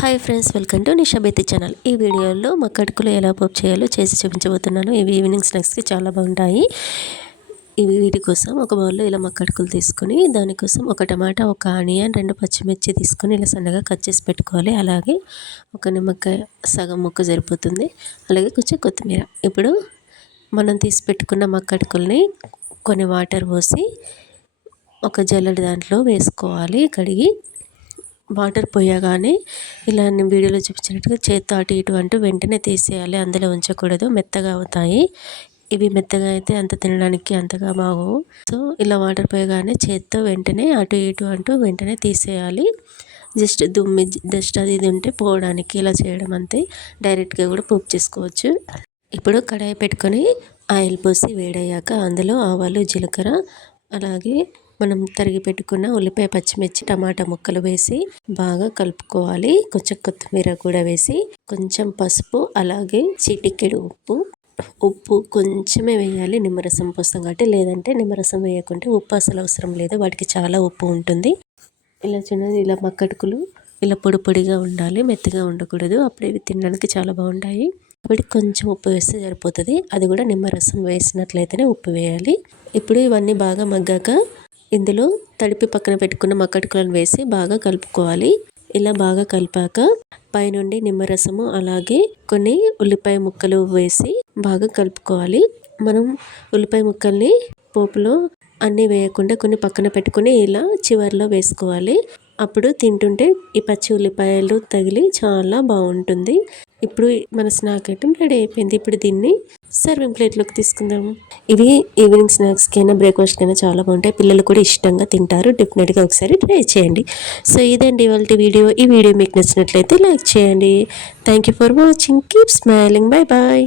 Hi friends, welcome to Nisha Bethi channel. ఈ వీడియోలో మక్కడుకులు ఎలా పోపు చేయాలో చేసి చూపించబోతున్నాను. ఇవి ఈవినింగ్ స్నాక్స్కి చాలా బాగుంటాయి. వీటి కోసం ఒక బౌల్లో ఇలా మక్కడుకులు తీసుకొని దానికోసం ఒక టమాటా, ఒక ఆనియన్, 2 పచ్చిమిర్చి తీసుకొని ఇలా సన్నగా కట్ చేసి పెట్టుకోవాలి. అలాగే ఒక నిమ్మకాయ సగం ముక్క సరిపోతుంది. అలాగే కొంచెం కొత్తిమీర. ఇప్పుడు మనం తీసి పెట్టుకున్న మక్కడుకుల్ని కొన్ని వాటర్ పోసి ఒక జల్లెడ దాంట్లో వేసుకోవాలి. కడిగి వాటర్ పోయగానే ఇలా నేను వీడియోలో చూపించినట్టుగా చేత్తో అటు ఇటు అంటూ వెంటనే తీసేయాలి. అందులో ఉంచకూడదు, మెత్తగా అవుతాయి. ఇవి మెత్తగా అయితే అంత తినడానికి అంతగా బాగోవు. సో ఇలా వాటర్ పోయగానే చేత్తో వెంటనే అటు ఇటు అంటూ వెంటనే తీసేయాలి. జస్ట్ దుమ్మి డస్ట్ అది ఇది ఉంటే పోవడానికి ఇలా చేయడం అంతే. డైరెక్ట్గా కూడా పోపు చేసుకోవచ్చు. ఇప్పుడు కడాయి పెట్టుకొని ఆయిల్ పోసి వేడయ్యాక అందులో ఆవాలు, జీలకర్ర, అలాగే మనం తరిగి పెట్టుకున్న ఉల్లిపాయ, పచ్చిమిర్చి, టమాటా ముక్కలు వేసి బాగా కలుపుకోవాలి. కొంచెం కొత్తిమీర కూడా వేసి కొంచెం పసుపు, అలాగే చిటికెడు ఉప్పు కొంచెమే వేయాలి. నిమ్మరసం పోస్తాం కాబట్టి, లేదంటే నిమ్మరసం వేయకుంటే ఉప్పు అసలు అవసరం లేదు. వాటికి చాలా ఉప్పు ఉంటుంది. ఇలా చిన్నది ఇలా మక్కడుకులు ఇలా పొడి పొడిగా ఉండాలి, మెత్తగా ఉండకూడదు. అప్పుడు ఇవి తినడానికి చాలా బాగుంటాయి. కాబట్టి కొంచెం ఉప్పు వేస్తే సరిపోతుంది. అది కూడా నిమ్మరసం వేసినట్లయితేనే ఉప్పు వేయాలి. ఇప్పుడు ఇవన్నీ బాగా మగ్గాక ఇందులో తడిపి పక్కన పెట్టుకున్న మక్కడుకులను వేసి బాగా కలుపుకోవాలి. ఇలా బాగా కలిపాక పైనుండి నిమ్మరసము, అలాగే కొన్ని ఉల్లిపాయ ముక్కలు వేసి బాగా కలుపుకోవాలి. మనం ఉల్లిపాయ ముక్కల్ని పోపులో అన్నీ వేయకుండా కొన్ని పక్కన పెట్టుకుని ఇలా చివర్లో వేసుకోవాలి. అప్పుడు తింటుంటే ఈ పచ్చి ఉల్లిపాయలు తగిలి చాలా బాగుంటుంది. ఇప్పుడు మన స్నాక్ ఐటమ్ రెడీ అయిపోయింది. ఇప్పుడు దీన్ని సర్వింగ్ ప్లేట్లోకి తీసుకుందాం. ఇవి ఈవినింగ్ స్నాక్స్కైనా బ్రేక్ఫాస్ట్కైనా చాలా బాగుంటాయి. పిల్లలు కూడా ఇష్టంగా తింటారు. డెఫినెట్గా ఒకసారి ట్రై చేయండి. సో ఇదండి ఇవాళ వీడియో. ఈ వీడియో మీకు నచ్చినట్లయితే లైక్ చేయండి. Thank you for watching. Keep smiling. Bye bye.